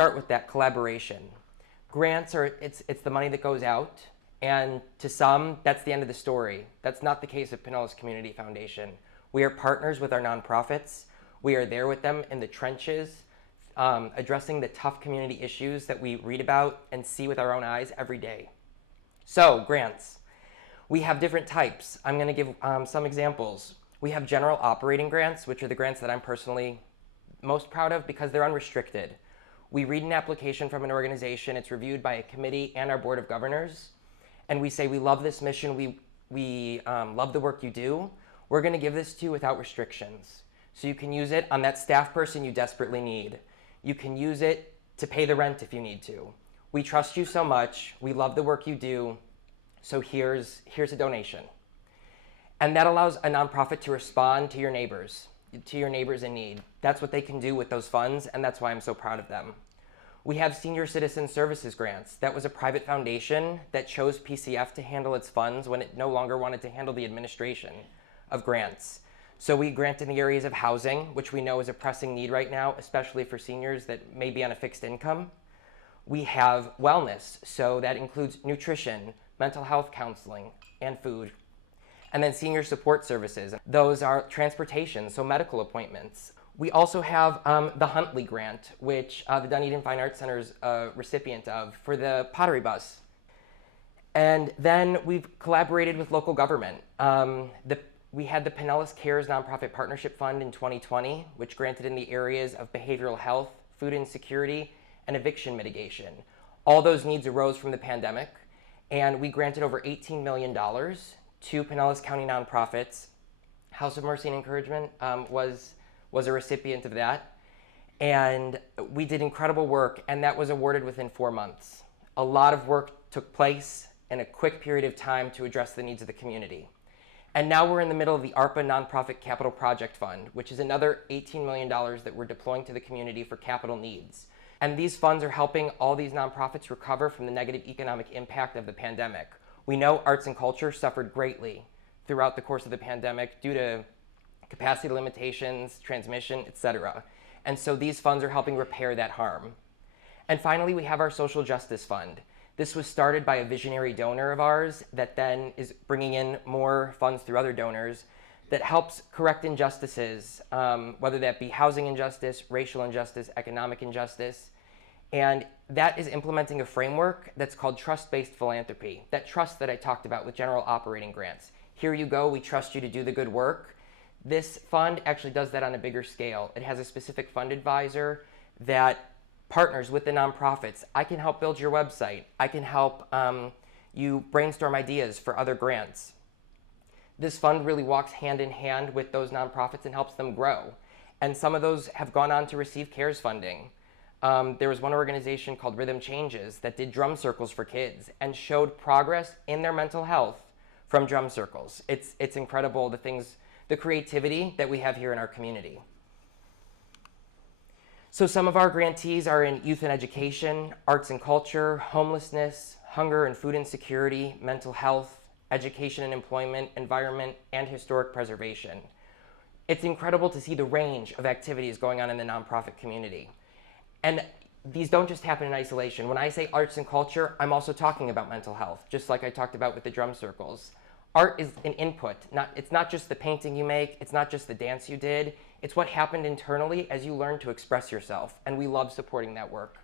start with that collaboration. Grants are, it's the money that goes out, and to some, that's the end of the story. That's not the case at Pinellas Community Foundation. We are partners with our nonprofits. We are there with them in the trenches, addressing the tough community issues that we read about and see with our own eyes every day. So, grants. We have different types. I'm going to give some examples. We have general operating grants, which are the grants that I'm personally most proud of because they're unrestricted. We read an application from an organization, it's reviewed by a committee and our board of governors, and we say, we love this mission, we love the work you do, we're going to give this to you without restrictions. So you can use it on that staff person you desperately need. You can use it to pay the rent if you need to. We trust you so much, we love the work you do, so here's a donation. And that allows a nonprofit to respond to your neighbors in need. That's what they can do with those funds, and that's why I'm so proud of them. We have Senior Citizen Services Grants. That was a private foundation that chose PCF to handle its funds when it no longer wanted to handle the administration of grants. So we grant in the areas of housing, which we know is a pressing need right now, especially for seniors that may be on a fixed income. We have wellness, so that includes nutrition, mental health counseling, and food. And then senior support services. Those are transportation, so medical appointments. We also have the Huntley Grant, which the Dunedin Fine Arts Center is a recipient of for the pottery bus. And then we've collaborated with local government. We had the Pinellas Cares Nonprofit Partnership Fund in 2020, which granted in the areas of behavioral health, food insecurity, and eviction mitigation. All those needs arose from the pandemic, and we granted over $18 million to Pinellas County nonprofits. House of Mercy and Encouragement was a recipient of that. And we did incredible work, and that was awarded within 4 months. A lot of work took place in a quick period of time to address the needs of the community. And now we're in the middle of the ARPA Nonprofit Capital Project Fund, which is another $18 million that we're deploying to the community for capital needs. And these funds are helping all these nonprofits recover from the negative economic impact of the pandemic. We know arts and culture suffered greatly throughout the course of the pandemic due to capacity limitations, transmission, etc. And so these funds are helping repair that harm. And finally, we have our Social Justice Fund. This was started by a visionary donor of ours that then is bringing in more funds through other donors that helps correct injustices, whether that be housing injustice, racial injustice, economic injustice. And that is implementing a framework that's called trust-based philanthropy, that trust that I talked about with general operating grants. Here you go, we trust you to do the good work. This fund actually does that on a bigger scale. It has a specific fund advisor that partners with the nonprofits. I can help build your website. I can help you brainstorm ideas for other grants. This fund really walks hand in hand with those nonprofits and helps them grow. And some of those have gone on to receive CARES funding. There was one organization called Rhythm Changes that did drum circles for kids and showed progress in their mental health from drum circles. It's incredible the creativity that we have here in our community. So some of our grantees are in youth and education, arts and culture, homelessness, hunger and food insecurity, mental health, education and employment, environment, and historic preservation. It's incredible to see the range of activities going on in the nonprofit community. And these don't just happen in isolation. When I say arts and culture, I'm also talking about mental health, just like I talked about with the drum circles. Art is an input. It's not just the painting you make, it's not just the dance you did, it's what happened internally as you learn to express yourself, and we love supporting that work.